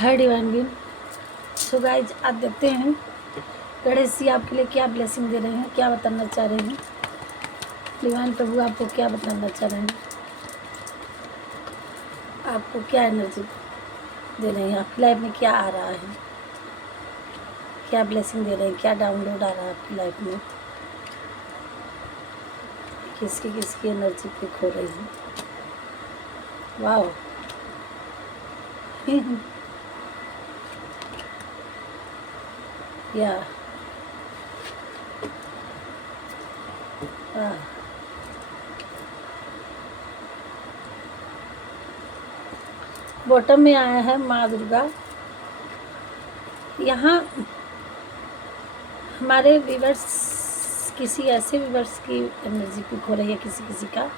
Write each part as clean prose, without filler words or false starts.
हाय divine being. So guys आज देखते हैं गणेश जी आपके लिए क्या ब्लेसिंग दे रहे हैं, क्या बताना चाह रहे हैं। डिवाइन प्रभु आपको क्या बताना चाह रहे हैं, आपको क्या एनर्जी दे रहे हैं, आपकी लाइफ में क्या आ रहा है, क्या ब्लेसिंग दे रहे हैं, क्या डाउनलोड आ रहा है आपकी लाइफ में, किसकी किसकी एनर्जी पिक हो रही है। वाह या बॉटम में आया है माँ दुर्गा। यहाँ हमारे व्यूवर्स, किसी ऐसे व्यूवर्स की एनर्जी पिक हो रही है किसी किसी का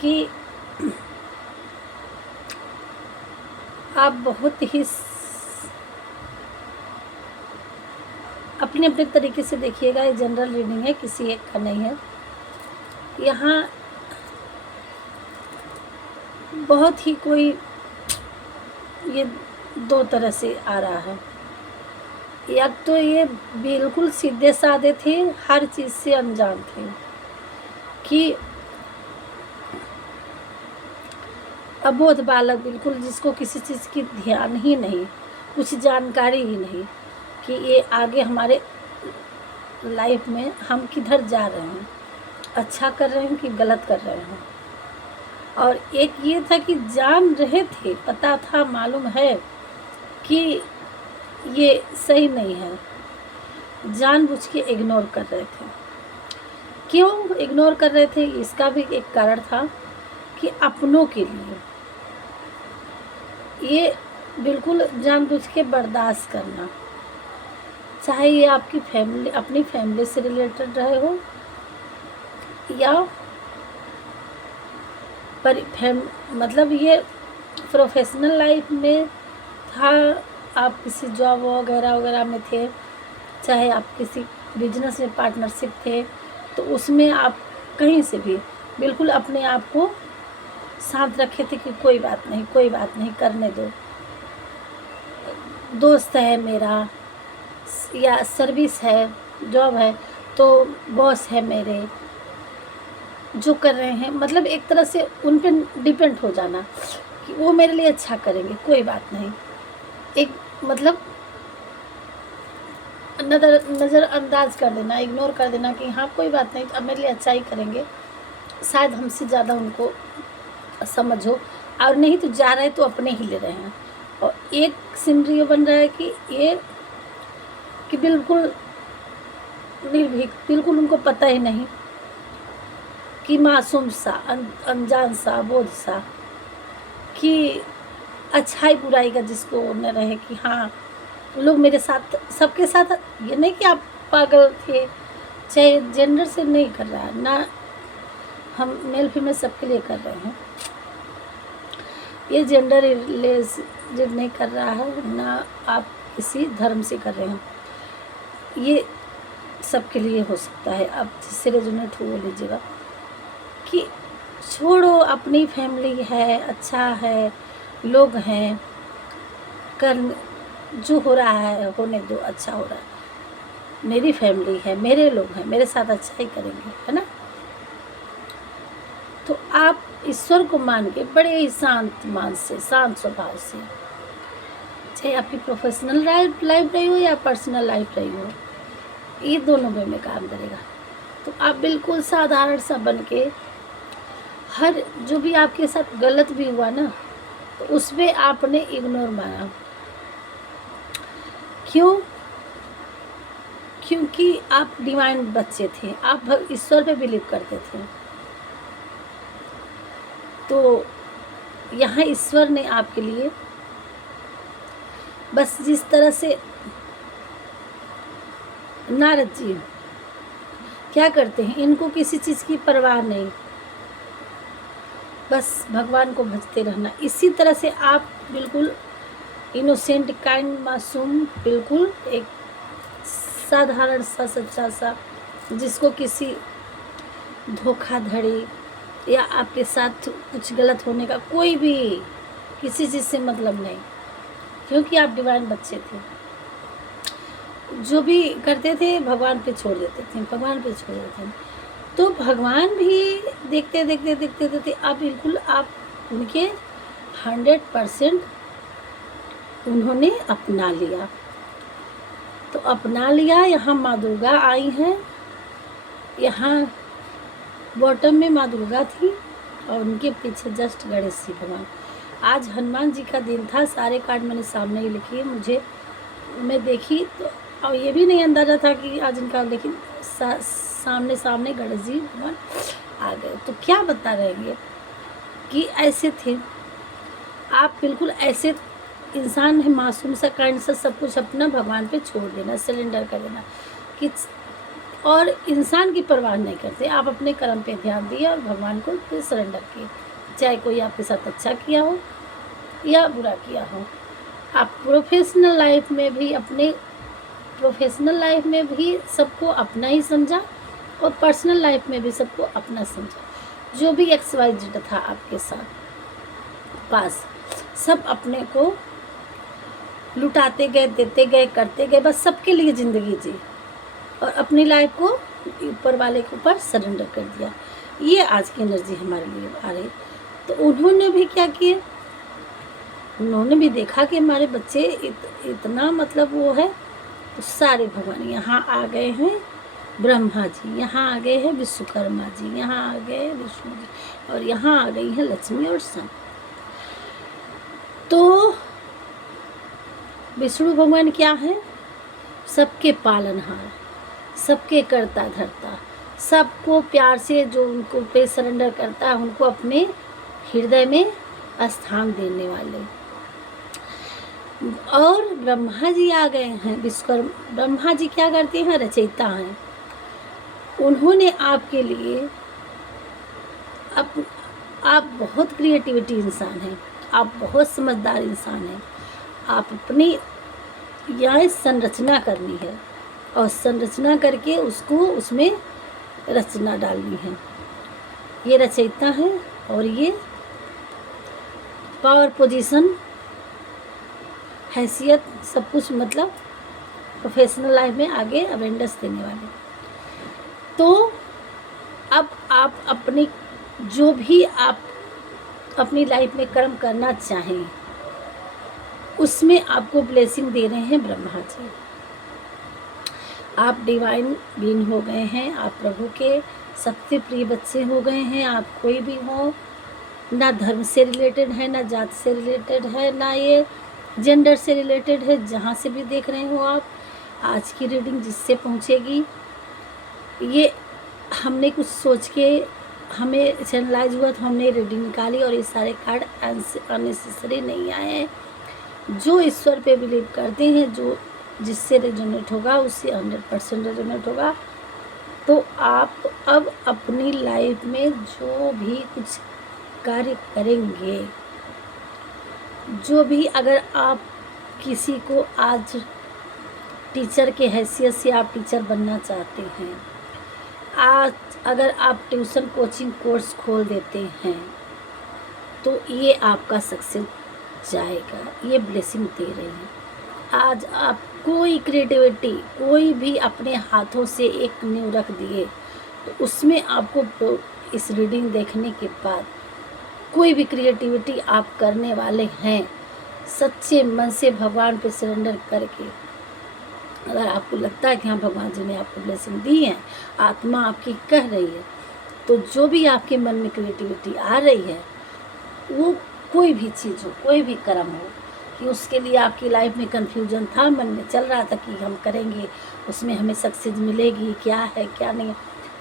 कि आप बहुत ही अपने अपने तरीके से देखिएगा। ये जनरल रीडिंग है, किसी एक का नहीं है। यहाँ बहुत ही कोई ये दो तरह से आ रहा है। या तो ये बिल्कुल सीधे साधे थे, हर चीज़ से अनजान थे कि अबोध बालक, बिल्कुल जिसको किसी चीज़ की ध्यान ही नहीं, कुछ जानकारी ही नहीं कि ये आगे हमारे लाइफ में हम किधर जा रहे हैं, अच्छा कर रहे हैं कि गलत कर रहे हैं। और एक ये था कि जान रहे थे, पता था, मालूम है कि ये सही नहीं है, जानबूझ के इग्नोर कर रहे थे। क्यों इग्नोर कर रहे थे, इसका भी एक कारण था कि अपनों के लिए ये बिल्कुल जानबूझ के बर्दाश्त करना, चाहे ये आपकी फैमिली, अपनी फैमिली से रिलेटेड रहे हो या मतलब ये प्रोफेशनल लाइफ में था, आप किसी जॉब वगैरह वगैरह में थे, चाहे आप किसी बिजनेस में पार्टनरशिप थे, तो उसमें आप कहीं से भी बिल्कुल अपने आप को शांत रखे थे कि कोई बात नहीं, कोई बात नहीं, करने दो, दोस्त है मेरा या सर्विस है, जॉब है, तो बॉस है मेरे, जो कर रहे हैं, मतलब एक तरह से उन पे डिपेंड हो जाना कि वो मेरे लिए अच्छा करेंगे, कोई बात नहीं। एक मतलब नज़रअंदाज कर देना, इग्नोर कर देना कि हाँ कोई बात नहीं, अब मेरे लिए अच्छा ही करेंगे, शायद हमसे ज़्यादा उनको समझो, और नहीं तो जा रहे तो अपने ही ले रहे हैं। और एक सिनेरियो बन रहा है कि ये कि बिल्कुल निर्भीक, बिल्कुल उनको पता ही नहीं कि मासूम सा, अनजान सा, बोझ सा, कि अच्छाई बुराई का जिसको न रहे कि हाँ लोग मेरे साथ, सबके साथ। ये नहीं कि आप पागल थे, चाहे जेंडर से नहीं कर रहा है ना, हम मेल फीमेल सबके लिए कर रहे हैं, ये जेंडर रिलेटेड नहीं कर रहा है ना, आप किसी धर्म से कर रहे हैं, ये सबके लिए हो सकता है। आप जिससे रेजोनेट हो वो लीजिएगा कि छोड़ो, अपनी फैमिली है, अच्छा है, लोग हैं, कर जो हो रहा है होने दो, अच्छा हो रहा है, मेरी फैमिली है, मेरे लोग हैं, मेरे साथ अच्छा ही करेंगे, है ना। तो आप ईश्वर को मान के बड़े ही शांत मन से, शांत स्वभाव से, चाहे आपकी प्रोफेशनल लाइफ रही हो या पर्सनल लाइफ रही हो, ये दोनों में काम करेगा। तो आप बिल्कुल साधारण सा बन के, हर जो भी आपके साथ गलत भी हुआ ना, तो उसमें आपने इग्नोर माना। क्यों? क्योंकि आप डिवाइन बच्चे थे, आप ईश्वर पे बिलीव करते थे। तो यहाँ ईश्वर ने आपके लिए बस जिस तरह से नारद जी क्या करते हैं, इनको किसी चीज़ की परवाह नहीं, बस भगवान को भजते रहना, इसी तरह से आप बिल्कुल इनोसेंट, काइंड, मासूम, बिल्कुल एक साधारण सा, सच्चा सा, जिसको किसी धोखाधड़ी या आपके साथ कुछ गलत होने का कोई भी किसी चीज़ से मतलब नहीं, क्योंकि आप डिवाइन बच्चे थे। जो भी करते थे भगवान पे छोड़ देते थे, भगवान पे छोड़ देते थे। तो भगवान भी देखते देखते देखते देखते अब बिल्कुल आप उनके 100% उन्होंने अपना लिया। तो अपना लिया। यहाँ माँ दुर्गा आई हैं, यहाँ बॉटम में माँ दुर्गा थी और उनके पीछे जस्ट गणेश जी भगवान। आज हनुमान जी का दिन था, सारे कार्ड मैंने सामने ही लिखे। मैं देखी तो और ये भी नहीं अंदाजा था कि आज इनका, लेकिन सामने सामने गणेश जी भगवान आ गए। तो क्या बता रहे हैं कि ऐसे थे आप, बिल्कुल ऐसे इंसान है, मासूम सा, काइंड सा, सब कुछ अपना भगवान पे छोड़ देना, सिलेंडर कर देना कि, और इंसान की परवाह नहीं करते। आप अपने कर्म पे ध्यान दिए और भगवान को फिर सरेंडर किए, चाहे कोई आपके साथ अच्छा किया हो या बुरा किया हो। आप प्रोफेशनल लाइफ में भी सबको अपना ही समझा और पर्सनल लाइफ में भी सबको अपना समझा। जो भी XYZ था आपके साथ पास, सब अपने को लुटाते गए, देते गए, करते गए, बस सबके लिए ज़िंदगी जी और अपनी लाइफ को ऊपर वाले के ऊपर सरेंडर कर दिया। ये आज की एनर्जी हमारे लिए आ रही। तो उन्होंने भी क्या किए, उन्होंने भी देखा कि हमारे बच्चे इतना मतलब वो है, तो सारे भगवान यहाँ आ गए हैं, ब्रह्मा जी यहाँ आ गए हैं, विश्वकर्मा जी यहाँ आ गए हैं, विष्णु जी, और यहाँ आ गई है लक्ष्मी और सन। तो विष्णु भगवान क्या है, सबके पालनहार, सबके करता धरता, सबको प्यार से जो उनको पे सरेंडर करता है, उनको अपने हृदय में स्थान देने वाले। और ब्रह्मा जी आ गए हैं, ब्रह्मा जी क्या करते हैं, रचयिता हैं। उन्होंने आपके लिए आप बहुत क्रिएटिविटी इंसान हैं, आप बहुत समझदार इंसान हैं। आप अपनी यहाँ संरचना करनी है और संरचना करके उसको उसमें रचना डालनी है। ये रचयिता है और ये पावर पोजीशन, हैसियत, सब कुछ, मतलब प्रोफेशनल लाइफ में आगे अवेंडर्स देने वाले। तो अब आप अपनी जो भी आप अपनी लाइफ में कर्म करना चाहें, उसमें आपको ब्लेसिंग दे रहे हैं ब्रह्मा जी। आप डिवाइन बीइंग हो गए हैं, आप प्रभु के सबसे प्रिय बच्चे हो गए हैं। आप कोई भी हो, ना धर्म से रिलेटेड है, ना जात से रिलेटेड है, ना ये जेंडर से रिलेटेड है। जहाँ से भी देख रहे हो आप, आज की रीडिंग जिससे पहुँचेगी, ये हमने कुछ सोच के हमें चैनलाइज हुआ तो हमने रीडिंग निकाली, और ये सारे कार्ड अननेसेसरी नहीं आए हैं। जो ईश्वर पे बिलीव करते हैं, जो जिससे रेजोनेट होगा उससे 100% रेजोनेट होगा। तो आप अब अपनी लाइफ में जो भी कुछ कार्य करेंगे, जो भी, अगर आप किसी को आज टीचर के हैसियत से आप टीचर बनना चाहते हैं, आज अगर आप ट्यूशन कोचिंग कोर्स खोल देते हैं, तो ये आपका सक्सेस जाएगा। ये ब्लेसिंग दे रहे हैं। आज आप कोई क्रिएटिविटी, कोई भी अपने हाथों से एक नींव रख दिए, तो उसमें आपको इस रीडिंग देखने के बाद कोई भी क्रिएटिविटी आप करने वाले हैं, सच्चे मन से भगवान पे सरेंडर करके, अगर आपको लगता है कि हाँ भगवान जी ने आपको ब्लेसिंग दी है, आत्मा आपकी कह रही है, तो जो भी आपके मन में क्रिएटिविटी आ रही है, वो कोई भी चीज़ हो, कोई भी कर्म हो, कि उसके लिए आपकी लाइफ में कन्फ्यूजन था, मन में चल रहा था कि हम करेंगे, उसमें हमें सक्सेस मिलेगी, क्या है क्या नहीं,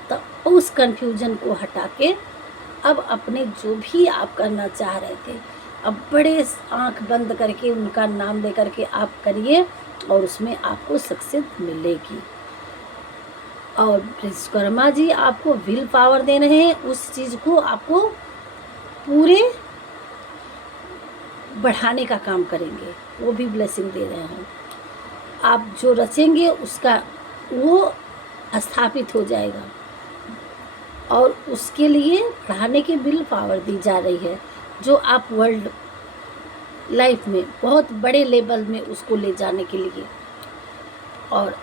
तो उस कन्फ्यूजन को हटा के अब अपने जो भी आप करना चाह रहे थे, अब बड़े आंख बंद करके उनका नाम ले करके आप करिए, और उसमें आपको सक्सेस मिलेगी। और विश्वकर्मा जी आपको विल पावर दे रहे हैं, उस चीज़ को आपको पूरे बढ़ाने का काम करेंगे, वो भी ब्लेसिंग दे रहे हैं। आप जो रचेंगे उसका वो स्थापित हो जाएगा, और उसके लिए बढ़ाने की विल पावर दी जा रही है। जो आप वर्ल्ड लाइफ में बहुत बड़े लेवल में उसको ले जाने के लिए। और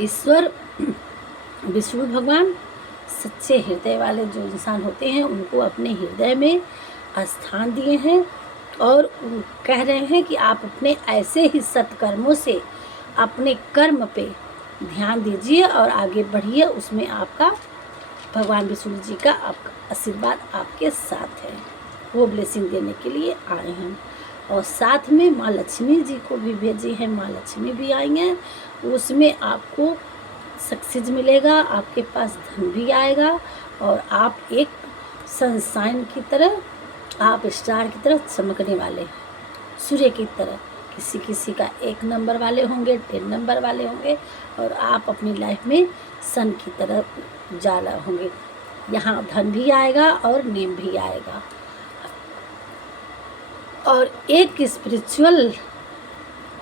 ईश्वर विष्णु भगवान सच्चे हृदय वाले जो इंसान होते हैं उनको अपने हृदय में स्थान दिए हैं और कह रहे हैं कि आप अपने ऐसे ही सत्कर्मों से अपने कर्म पे ध्यान दीजिए और आगे बढ़िए, उसमें आपका भगवान विष्णु जी का आपका आशीर्वाद आपके साथ है। वो ब्लेसिंग देने के लिए आए हैं। और साथ में माँ लक्ष्मी जी को भी भेजी है, माँ लक्ष्मी भी आई हैं। उसमें आपको सक्सेस मिलेगा, आपके पास धन भी आएगा और आप एक सनशाइन की तरह, आप स्टार की तरह चमकने वाले हैं, सूर्य की तरह। किसी किसी का 1 नंबर वाले होंगे, 10 नंबर वाले होंगे और आप अपनी लाइफ में सन की तरह उजाला होंगे। यहाँ धन भी आएगा और नेम भी आएगा। और एक स्पिरिचुअल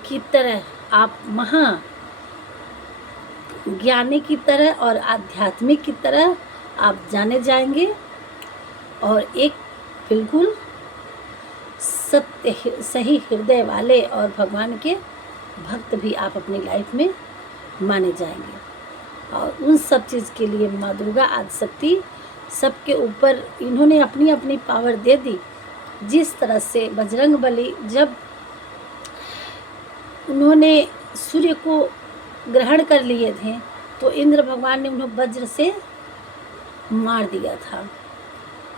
की तरह आप ज्ञानी की तरह और आध्यात्मिक की तरह आप जाने जाएंगे और एक बिल्कुल सत्य सही हृदय वाले और भगवान के भक्त भी आप अपनी लाइफ में माने जाएंगे। और उन सब चीज़ के लिए माँ दुर्गा आदिशक्ति सबके ऊपर इन्होंने अपनी अपनी पावर दे दी। जिस तरह से बजरंग बली जब उन्होंने सूर्य को ग्रहण कर लिए थे तो इंद्र भगवान ने उन्हें वज्र से मार दिया था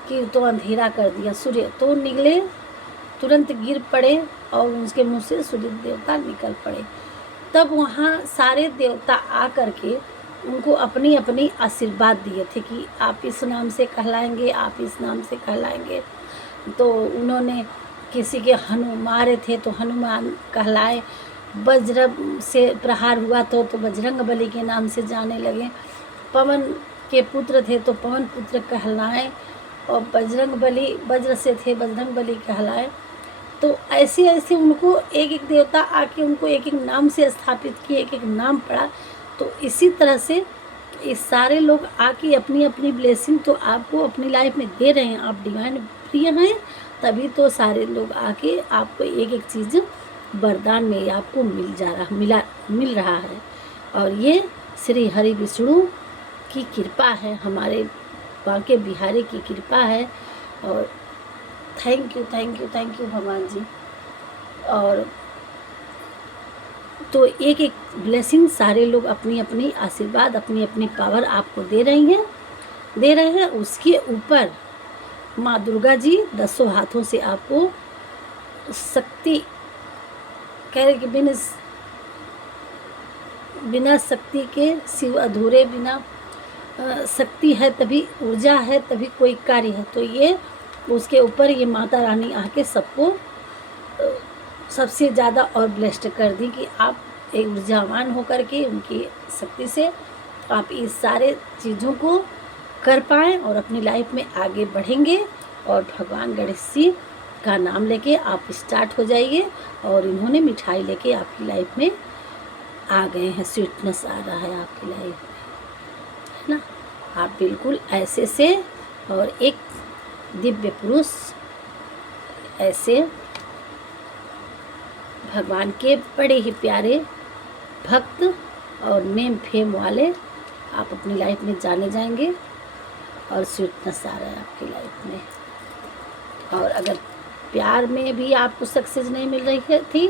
कि तो अंधेरा कर दिया। सूर्य तो निकले, तुरंत गिर पड़े और उसके मुंह से सूर्य देवता निकल पड़े। तब वहाँ सारे देवता आ कर के उनको अपनी अपनी आशीर्वाद दिए थे कि आप इस नाम से कहलाएंगे, आप इस नाम से कहलाएंगे। तो उन्होंने किसी के मारे थे तो हनुमान कहलाए, वज्र से प्रहार हुआ तो बजरंग बली के नाम से जाने लगे। पवन के पुत्र थे तो पवन पुत्र कहलाए और बजरंग बली वज्र से थे, बजरंग बली कहलाए। तो ऐसे ऐसे उनको एक एक देवता आके उनको एक एक नाम से स्थापित किए, एक एक नाम पड़ा। तो इसी तरह से ये सारे लोग आके अपनी अपनी ब्लेसिंग तो आपको अपनी लाइफ में दे रहे हैं। आप डिवाइन प्रिय हैं तभी तो सारे लोग आके आपको एक एक चीज़ वरदान में आपको मिल रहा है। और ये श्री हरि विष्णु की कृपा है, हमारे बांके बिहारी की कृपा है। और thank you thank you thank you भगवान जी। और तो एक एक ब्लेसिंग सारे लोग अपनी अपनी आशीर्वाद, अपनी अपनी पावर आपको दे रहे हैं। उसके ऊपर माँ दुर्गा जी 10 हाथों से आपको शक्ति कह रहे कि बिना शक्ति के शिव अधूरे, बिना शक्ति है तभी ऊर्जा है, तभी कोई कार्य है। तो ये उसके ऊपर ये माता रानी आके सबको सबसे ज़्यादा और ब्लेस्ड कर दी कि आप एक ऊर्जावान होकर के उनकी शक्ति से आप इस सारे चीज़ों को कर पाएँ और अपनी लाइफ में आगे बढ़ेंगे। और भगवान गणेश जी का नाम लेके आप स्टार्ट हो जाइए। और इन्होंने मिठाई लेके आपकी लाइफ में आ गए हैं, स्वीटनेस आ रहा है आपकी लाइफ में, है ना। आप बिल्कुल ऐसे से और एक दिव्य पुरुष ऐसे भगवान के बड़े ही प्यारे भक्त और नेम फेम वाले आप अपनी लाइफ में जाने जाएंगे। और स्वीटनेस आ रहा है आपकी लाइफ में। और अगर प्यार में भी आपको सक्सेस नहीं मिल रही थी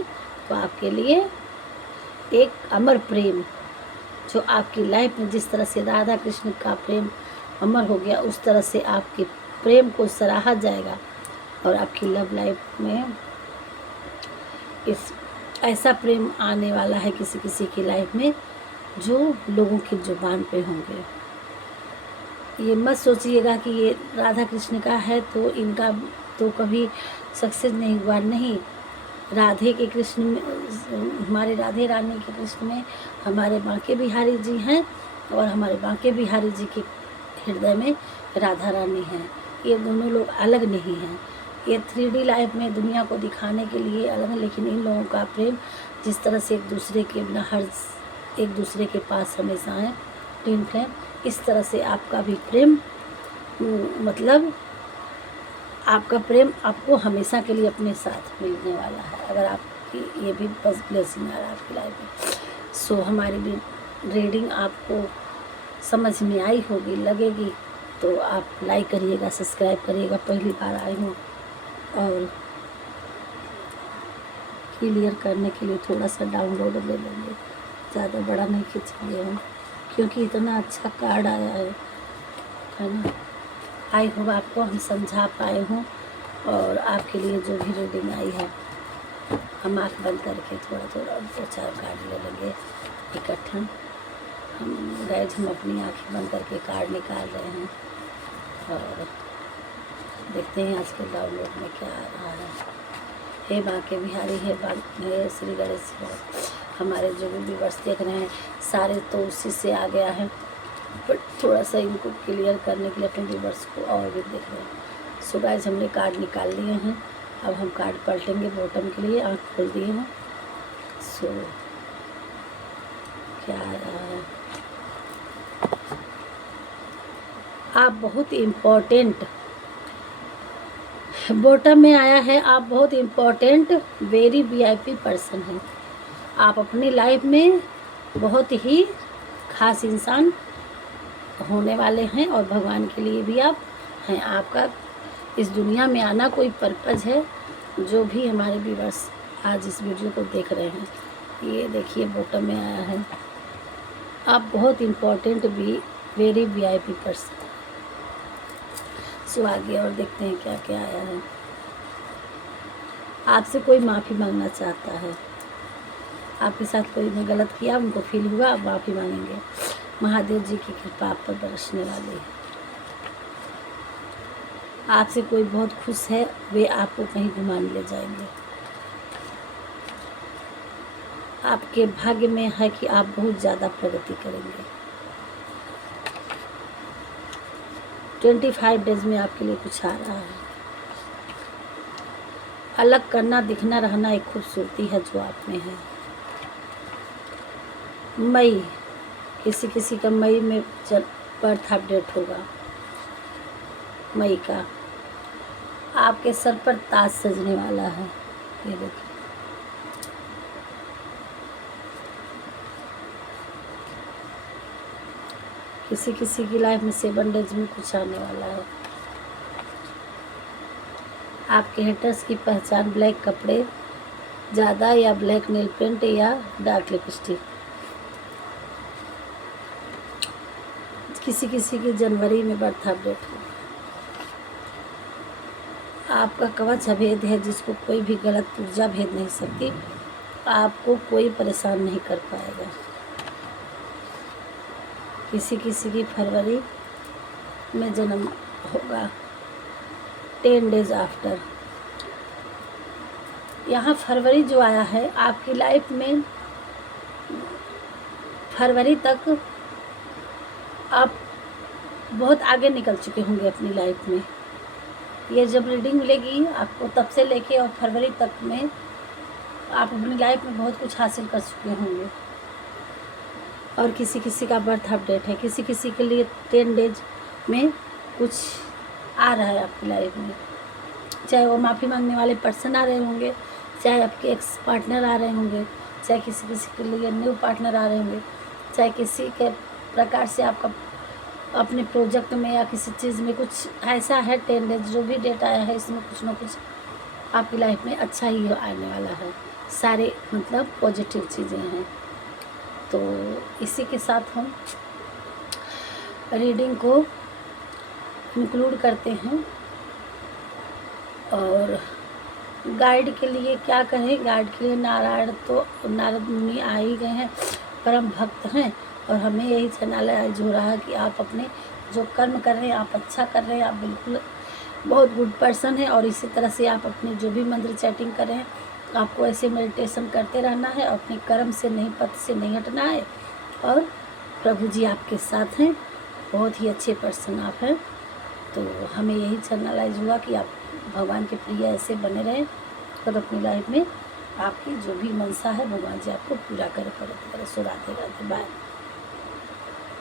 तो आपके लिए एक अमर प्रेम जो आपकी लाइफ में जिस तरह से राधा कृष्ण का प्रेम अमर हो गया, उस तरह से आपके प्रेम को सराहा जाएगा। और आपकी लव लाइफ में इस ऐसा प्रेम आने वाला है किसी किसी की लाइफ में जो लोगों की जुबान पे होंगे। ये मत सोचिएगा कि ये राधा कृष्ण का है तो इनका तो कभी सक्सेस नहीं हुआ। नहीं, राधे के कृष्ण में, हमारे राधे रानी के कृष्ण में हमारे बांके बिहारी जी हैं और हमारे बांके बिहारी जी के हृदय में राधा रानी हैं। ये दोनों लोग अलग नहीं हैं। ये 3D लाइफ में दुनिया को दिखाने के लिए अलग है, लेकिन इन लोगों का प्रेम जिस तरह से एक दूसरे के बिना हर एक दूसरे के पास हमेशा है, ट्विन फ्लेम, इस तरह से आपका भी प्रेम मतलब आपका प्रेम आपको हमेशा के लिए अपने साथ मिलने वाला है, अगर आपकी ये भी बस ब्लेसिंग आ रहा है आपकी लाइफ में। सो हमारी भी रीडिंग आपको समझ में आई होगी, लगेगी तो आप लाइक करिएगा, सब्सक्राइब करिएगा। पहली बार आई हूँ और क्लियर करने के लिए थोड़ा सा डाउनलोड ले लेंगे, ज़्यादा बड़ा नहीं खींचेंगे हम, क्योंकि इतना अच्छा कार्ड आया है ना। आई होप आपको हम समझा पाए हूँ, और आपके लिए जो भी रीडिंग आई है हम आँख बंद करके थोड़ा थोड़ा 2-4 कार्ड ले लेंगे इकट्ठा। हम अपनी आँखें बंद करके कार्ड निकाल रहे हैं और देखते हैं आज के डाउनलोड में क्या आ रहा है। हे बांके बिहारी, हे श्री गणेश, हमारे जो भी व्यूअर्स देख रहे हैं सारे तो उसी से आ गया है, बट थोड़ा सा इनको क्लियर करने के लिए अपने व्यूअर्स को और भी देख रहे हैं। सो गाइस हमने कार्ड निकाल लिए हैं, अब हम कार्ड पलटेंगे बॉटम के लिए। आँख खोल दिए हैं। सो क्या आ रहा है, आप बहुत इम्पोर्टेंट, बॉटम में आया है आप बहुत इम्पोर्टेंट वेरी वीआईपी पर्सन हैं। आप अपनी लाइफ में बहुत ही खास इंसान होने वाले हैं, और भगवान के लिए भी आप हैं। आपका इस दुनिया में आना कोई पर्पज़ है। जो भी हमारे व्यूअर्स आज इस वीडियो को देख रहे हैं, ये देखिए बॉटम में आया है आप बहुत इम्पोर्टेंट वेरी वीआईपी पर्सन। सो आगे और देखते हैं क्या क्या आया है। आपसे कोई माफ़ी मांगना चाहता है, आपके साथ कोई ने गलत किया, उनको फील हुआ, आप माफ़ी मांगेंगे। महादेव जी की कृपा आप पर बरसने वाली है। आपसे कोई बहुत खुश है, वे आपको कहीं घुमाने ले जाएंगे। आपके भाग्य में है कि आप बहुत ज़्यादा प्रगति करेंगे। 25 डेज में आपके लिए कुछ आ रहा है। अलग करना, दिखना, रहना एक खूबसूरती है जो आप में है। मई, किसी किसी का मई में बर्थ अपडेट होगा। मई का आपके सर पर ताज सजने वाला है, ये देखिए। किसी किसी की लाइफ में 7 डेज में कुछ आने वाला है। आपके हेटर्स की पहचान ब्लैक कपड़े ज़्यादा, या ब्लैक नेल पेंट, या डार्क लिपस्टिक। किसी किसी की जनवरी में बर्थ अपडेट हो। आपका कवच अभेद है, जिसको कोई भी गलत ऊर्जा भेद नहीं सकती। आपको कोई परेशान नहीं कर पाएगा। किसी किसी की फरवरी में जन्म होगा, 10 डेज आफ्टर। यहाँ फरवरी जो आया है आपकी लाइफ में, फरवरी तक आप बहुत आगे निकल चुके होंगे अपनी लाइफ में। ये जब रीडिंग मिलेगी आपको, तब से लेके और फरवरी तक में आप अपनी लाइफ में बहुत कुछ हासिल कर चुके होंगे। और किसी किसी का बर्थ अपडेट है, किसी किसी के लिए 10 डेज में कुछ आ रहा है आपकी लाइफ में। चाहे वो माफ़ी मांगने वाले पर्सन आ रहे होंगे, चाहे आपके एक्स पार्टनर आ रहे होंगे, चाहे किसी किसी के लिए न्यू पार्टनर आ रहे होंगे, चाहे किसी के प्रकार से आपका अपने प्रोजेक्ट में या किसी चीज़ में कुछ ऐसा है। 10 डेज जो भी डेट आया है, इसमें कुछ ना कुछ आपकी लाइफ में अच्छा ही आने वाला है। सारे मतलब पॉजिटिव चीज़ें हैं। तो इसी के साथ हम रीडिंग को इंक्लूड करते हैं। और गाइड के लिए क्या कहें, गाइड के लिए नारायण तो नारद मुनि आ ही गए हैं, परम भक्त हैं, और हमें यही चैनलाइज हो रहा है कि आप अपने जो कर्म कर रहे हैं आप अच्छा कर रहे हैं, आप बिल्कुल बहुत गुड पर्सन हैं। और इसी तरह से आप अपने जो भी मंत्र चैटिंग कर रहे हैं, आपको ऐसे मेडिटेशन करते रहना है, अपने कर्म से नहीं, पथ से नहीं हटना है। और प्रभु जी आपके साथ हैं, बहुत ही अच्छे पर्सन आप हैं। तो हमें यही चैनलाइज हुआ कि आप भगवान के प्रिय ऐसे बने रहें, और अपनी लाइफ में आपकी जो भी मनसा है भगवान जी आपको पूरा करे। सो राधे राधे, बाय।